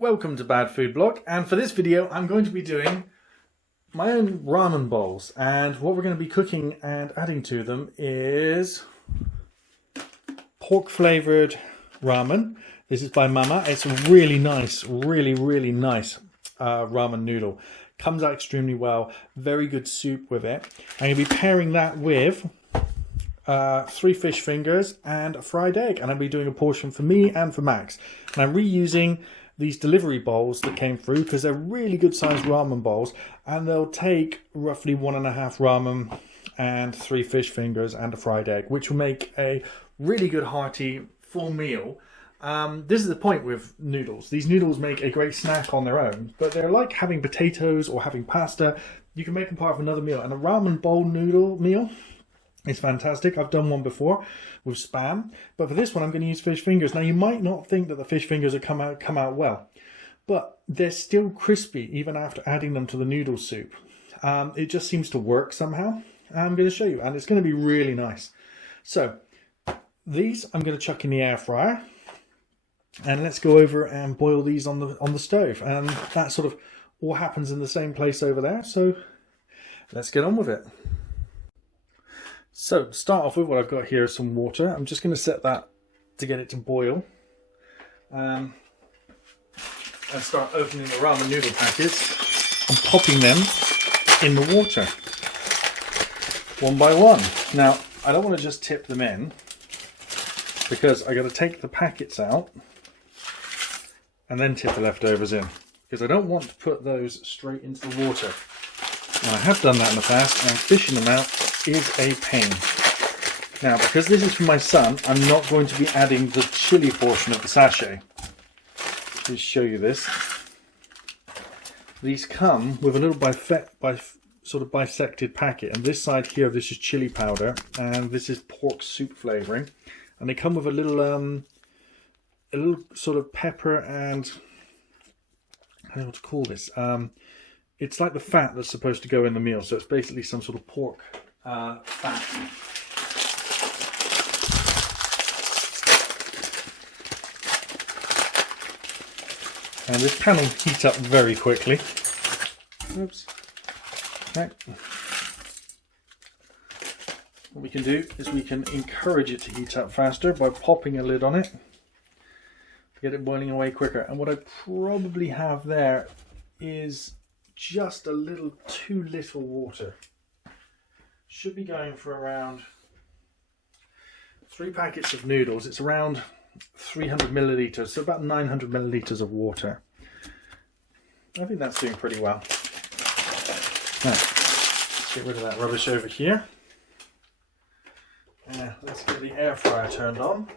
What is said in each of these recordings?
Welcome to Bad Food Blog, and for this video I'm going to be doing my own ramen bowls, and what we're going to be cooking and adding to them is pork flavored ramen. This is by Mama. It's a really nice, really nice ramen noodle. Comes out extremely well, very good soup with it. I'm going to be pairing that with 3 fish fingers and a fried egg, and I'll be doing a portion for me and for Max. And I'm reusing these delivery bowls that came through because they're really good sized ramen bowls, and they'll take roughly 1.5 ramen and 3 fish fingers and a fried egg, which will make a really good hearty full meal. This is the point with noodles. These noodles make a great snack on their own, but they're like having potatoes or having pasta. You can make them part of another meal, and a ramen bowl noodle meal is fantastic. I've done one before with Spam, but for this one I'm going to use fish fingers. Now you might not think that the fish fingers have come out well, but they're still crispy even after adding them to the noodle soup. It just seems to work somehow. I'm going to show you, and it's going to be really nice. So these I'm going to chuck in the air fryer, and let's go over and boil these on the stove, and that sort of all happens in the same place over there. So let's get on with it. So to start off with, what I've got here is some water. I'm just going to set that to get it to boil. And start opening the ramen noodle packets and popping them in the water, one by one. Now, I don't want to just tip them in, because I got to take the packets out and then tip the leftovers in, because I don't want to put those straight into the water. Now, I have done that in the past, and fishing them out is a pain. Now, because this is for my son, I'm not going to be adding the chili portion of the sachet. Let's show you this. These come with a little sort of bisected packet, and this side here, this is chili powder, and this is pork soup flavoring, and they come with a little sort of pepper and I don't know what to call this. It's like the fat that's supposed to go in the meal, so it's basically some sort of pork fat. And this pan will heat up very quickly. Oops. Okay. What we can do is we can encourage it to heat up faster by popping a lid on it to get it boiling away quicker. And what I probably have there is just a little too little water. Should be going for around 3 packets of noodles. It's around 300 milliliters, so about 900 milliliters of water. I think that's doing pretty well. Now, let's get rid of that rubbish over here. Let's get the air fryer turned on,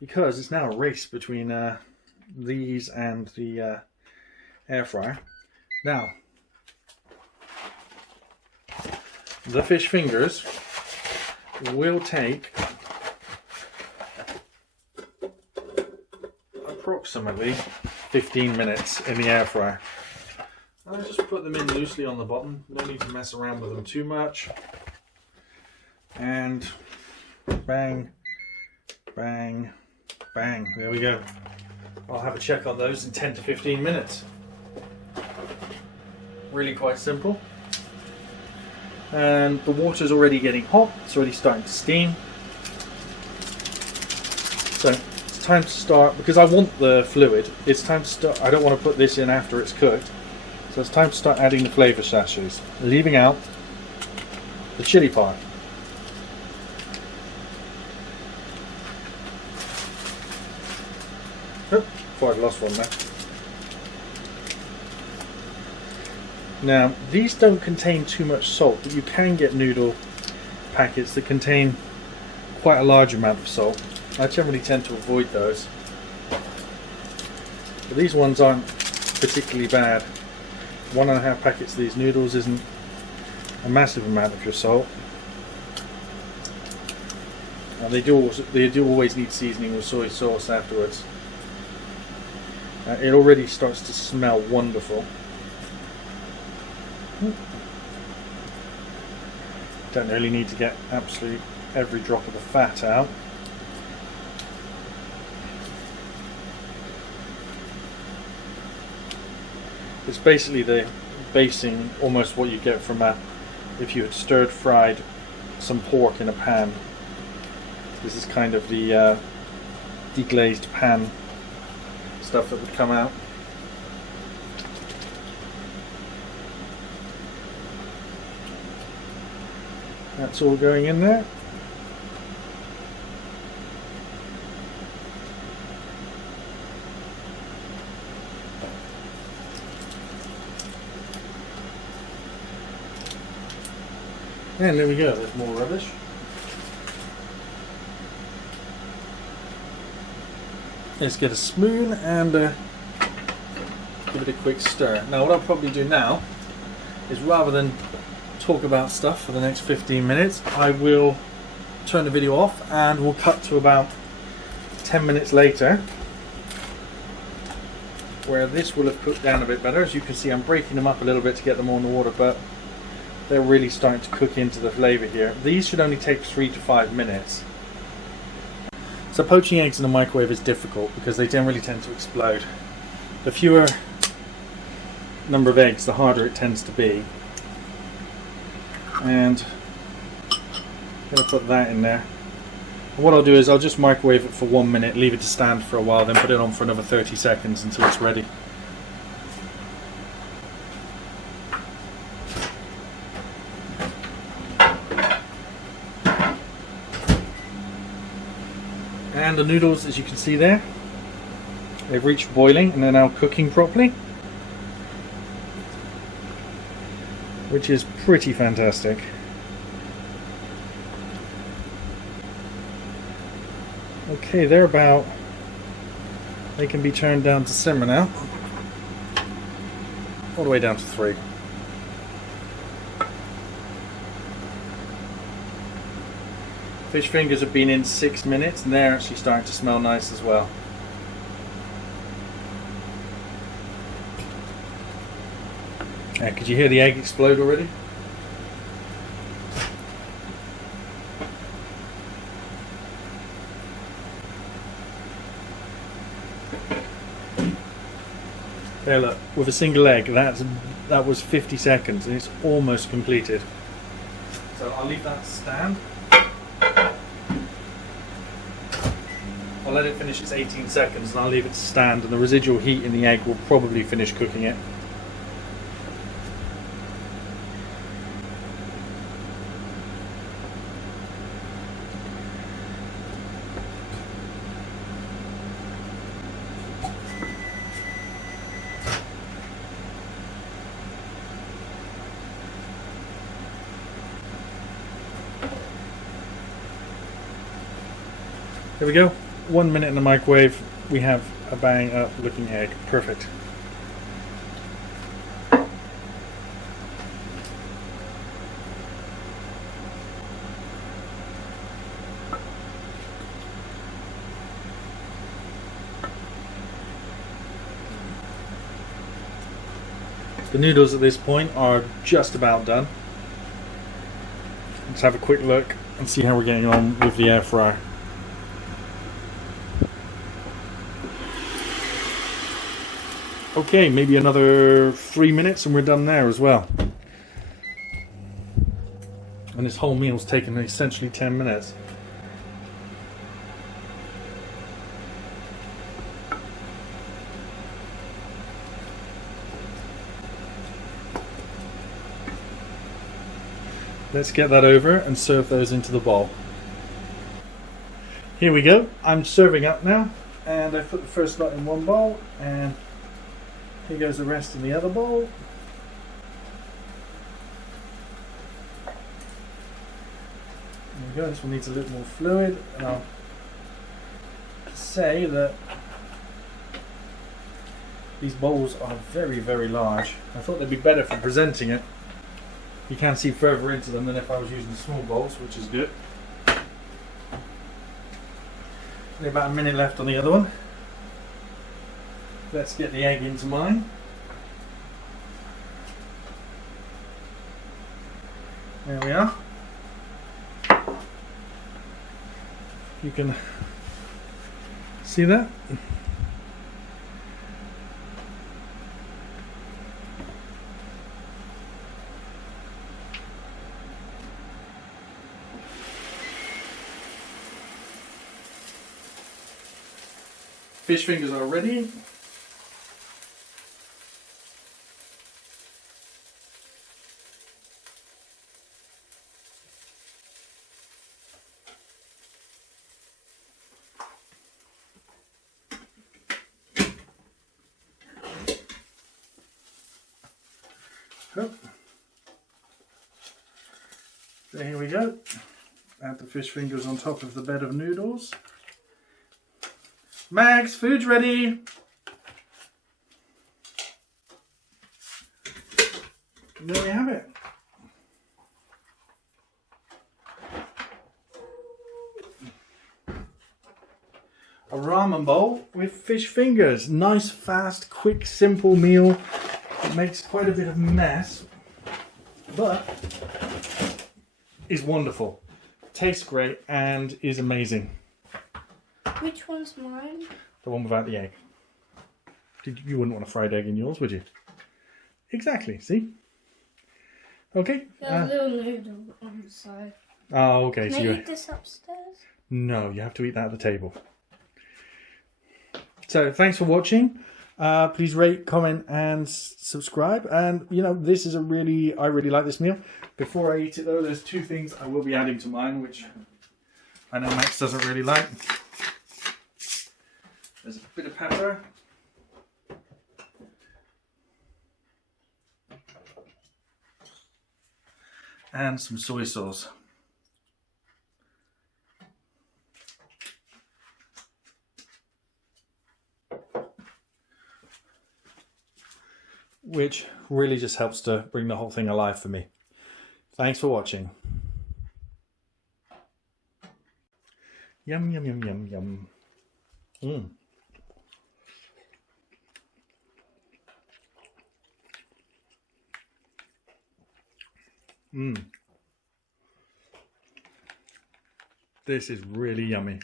because it's now a race between these and the air fryer. Now, the fish fingers will take approximately 15 minutes in the air fryer. I just put them in loosely on the bottom, no need to mess around with them too much. And bang, bang, bang, there we go. I'll have a check on those in 10 to 15 minutes. Really quite simple. And the water's already getting hot, it's already starting to steam. So it's time to start, because I want the fluid, it's time to start. I don't want to put this in after it's cooked. So it's time to start adding the flavour sachets, leaving out the chili part. Oh, thought I'd lost one there. Now, these don't contain too much salt, but you can get noodle packets that contain quite a large amount of salt. I generally tend to avoid those. But these ones aren't particularly bad. 1.5 packets of these noodles isn't a massive amount of your salt. And they do always need seasoning with soy sauce afterwards. It already starts to smell wonderful. Don't really need to get absolutely every drop of the fat out. It's basically the basing, almost what you get from if you had stirred fried some pork in a pan. This is kind of the deglazed pan stuff that would come out. That's all going in there. And there we go, there's more rubbish. Let's get a spoon and give it a quick stir. Now what I'll probably do now is, rather than talk about stuff for the next 15 minutes, I will turn the video off and we'll cut to about 10 minutes later, where this will have cooked down a bit better. As you can see, I'm breaking them up a little bit to get them all in the water, but they're really starting to cook into the flavour here. These should only take 3 to 5 minutes. So poaching eggs in the microwave is difficult because they generally tend to explode. The fewer number of eggs, the harder it tends to be. And I'm going to put that in there. And what I'll do is I'll just microwave it for 1 minute, leave it to stand for a while, then put it on for another 30 seconds until it's ready. And the noodles, as you can see there, they've reached boiling and they're now cooking properly, which is pretty fantastic. Okay, they can be turned down to simmer now, all the way down to 3. Fish fingers have been in 6 minutes and they're actually starting to smell nice as well. Could you hear the egg explode already? There, look, with a single egg, that was 50 seconds and it's almost completed. So I'll leave that to stand. I'll let it finish its 18 seconds and I'll leave it to stand, and the residual heat in the egg will probably finish cooking it. There we go. 1 minute in the microwave, we have a bang up looking egg. Perfect. The noodles at this point are just about done. Let's have a quick look and see how we're getting on with the air fryer. Okay, maybe another 3 minutes and we're done there as well. And this whole meal's taken essentially 10 minutes. Let's get that over and serve those into the bowl. Here we go. I'm serving up now, and I've put the first lot in one bowl, and here goes the rest in the other bowl. There we go. This one needs a little more fluid, and I'll say that these bowls are very, very large. I thought they'd be better for presenting it. You can see further into them than if I was using small bowls, which is good. Only about a minute left on the other one. Let's get the egg into mine. There we are. You can see that. Fish fingers are ready. So here we go. Add the fish fingers on top of the bed of noodles. Max, food's ready. And there we have it. A ramen bowl with fish fingers. Nice, fast, quick, simple meal. It makes quite a bit of mess, but is wonderful. Tastes great and is amazing. Which one's mine? The one without the egg. You wouldn't want a fried egg in yours, would you? Exactly, see? Okay. There's a little noodle on the side. Oh, okay. Can I eat this upstairs? No, you have to eat that at the table. So, thanks for watching. Please rate, comment, and subscribe. And, you know, this is I really like this meal. Before I eat it, though, there's two things I will be adding to mine, which I know Max doesn't really like. There's a bit of pepper. And some soy sauce. Which really just helps to bring the whole thing alive for me. Thanks for watching. Yum, yum, yum, yum, yum. Mmm. Mmm. This is really yummy.